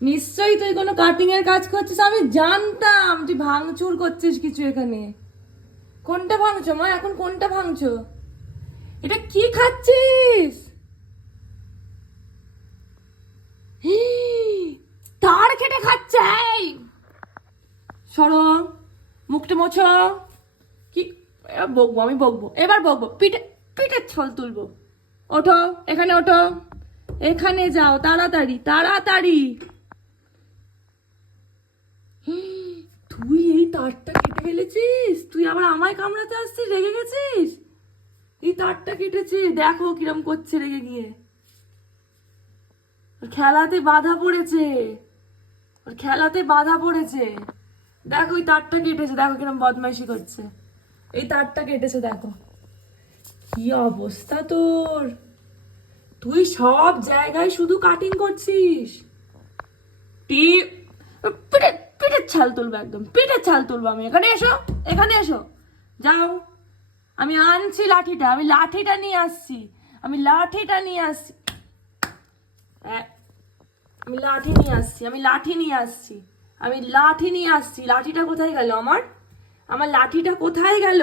নিশ্চয়ই তুই কোনো কাটিং এর কাজ করছিস, আমি জানতাম তুই ভাঙচুর করছিস কিছু এখানে। কোনটা ভাঙছো মা, এখন কোনটা ভাঙছো? এটা কি খাচ্ছিস? তার কেটে খাচ্ছে। এই সরো, মুখটা মোছো। কি বকবো, আমি বকবো, এবার বকবো, পিঠে পিঠের ছল তুলবো। ওঠো, এখানে ওঠো, এখানে যাও, তাড়াতাড়ি তাড়াতাড়ি। তুই এই তারটা কেটে ফেলেছিস, তুই আবার আমায় কামড়াতে আসছিস, রেগে গেছিস? এই তারটা কেটেছে, দেখো কিরম করছে রেগে গিয়ে। ওর খেলাতে বাধা পড়েছে, ওর খেলাতে বাধা পড়েছে। দেখো ওই তারটা কেটেছে, দেখো কিরম বদমাইশি করছে। এই তারটা কেটেছে, দেখো কি অবস্থা তোর। তুই সব জায়গায় শুধু কাটিং করছিস। টি পিঠে পিঠের ছাল তুলবো, একদম পিঠের ছাল তুলবো আমি। এখানে এসো, এখানে এসো, যাও। আমি আনছি লাঠিটা, আমি লাঠিটা নিয়ে আসছি, আমি লাঠিটা নিয়ে আসছি। আমি লাঠি নিয়ে আসছি, আমি লাঠি নিয়ে আসছি, আমি লাঠি নিয়ে আসছি। লাঠিটা কোথায় গেল আমার? আমার লাঠিটা কোথায় গেল?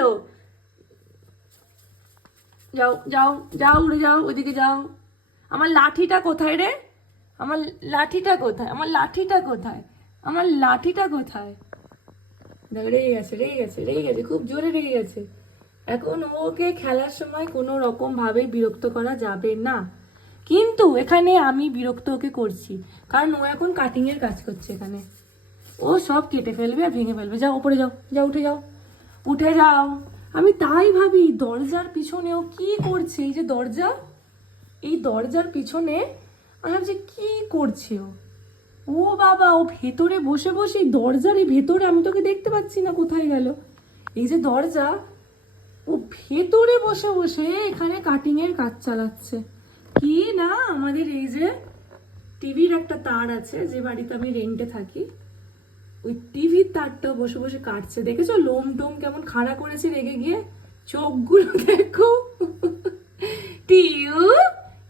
যাও যাও যাও, উড়ে যাও, ওইদিকে যাও। আমার লাঠিটা কোথায় রে? আমার লাঠিটা কোথায়? আমার লাঠিটা কোথায়? আমার লাঠিটা কোথায়? দেখ, রেগে গেছে, রেগে গেছে, রেগে গেছে, খুব জোরে রেগে গেছে। এখন ওকে খেলার সময় কোনো রকম ভাবে বিরক্ত করা যাবে না, কিন্তু এখানে আমি বিরক্ত ওকে করছি, কারণ ও এখন কাটিং এর কাজ করছে এখানে। ও সব কেটে ফেলবে আর ভেঙে ফেলবে। যাও উপরে যাও, যাও উঠে যাও, উঠে যাও। আমি তাই ভাবি দরজার পিছনে ও কি করছে। এই যে দরজা, এই দরজার পিছনে আমি ভাবছি কি করছে ও। ও বাবা, ও ভেতরে বসে বসে, দরজার এই ভেতরে, আমি তোকে দেখতে পাচ্ছি না, কোথায় গেল? এই যে দরজা, ও ভেতরে বসে বসে এখানে কাটিং এর কাজ চালাচ্ছে। কি না, আমাদের এই যে টিভির একটা তার আছে, যে বাড়িতে আমি রেন্টে থাকি, ওই টিভির তারটাও বসে বসে কাটছে। দেখেছো লোম টোম কেমন খাড়া করেছে রেগে গিয়ে, চোখগুলো দেখো। টিউ,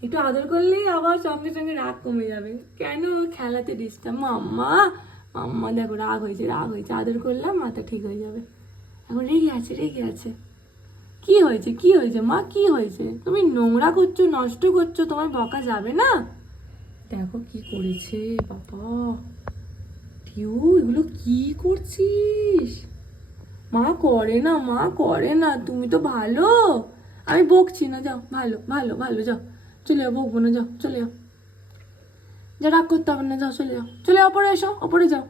একটু আদর করলেই আবার সঙ্গে সঙ্গে রাগ কমে যাবে। কেন? খেলাতে ডিস্টার্ব। মাম্মা, মাম্মা দেখো রাগ হয়েছে, রাগ হয়েছে, আদর করলাম, মাথা ঠিক হয়ে যাবে। এখন রেগে আছে, রেগে আছে। কি হয়েছে, কি হয়েছে মা, কি হয়েছে? তুমি নোংরা করছো, নষ্ট করছো, তোমার বকা যাবে না। দেখো কি করেছে বাবা। টিউ, এগুলো কি করছিস? মা করে না, মা করে না, তুমি তো ভালো। আমি বকছি না, যাও, ভালো ভালো ভালো, যাও চলে যাও, বকবো না, যাও চলে যাও। যা, রাগ করতে হবে না, যাও চলে যাও, চলে যাও, ওপরে এসো, ওপরে যাও।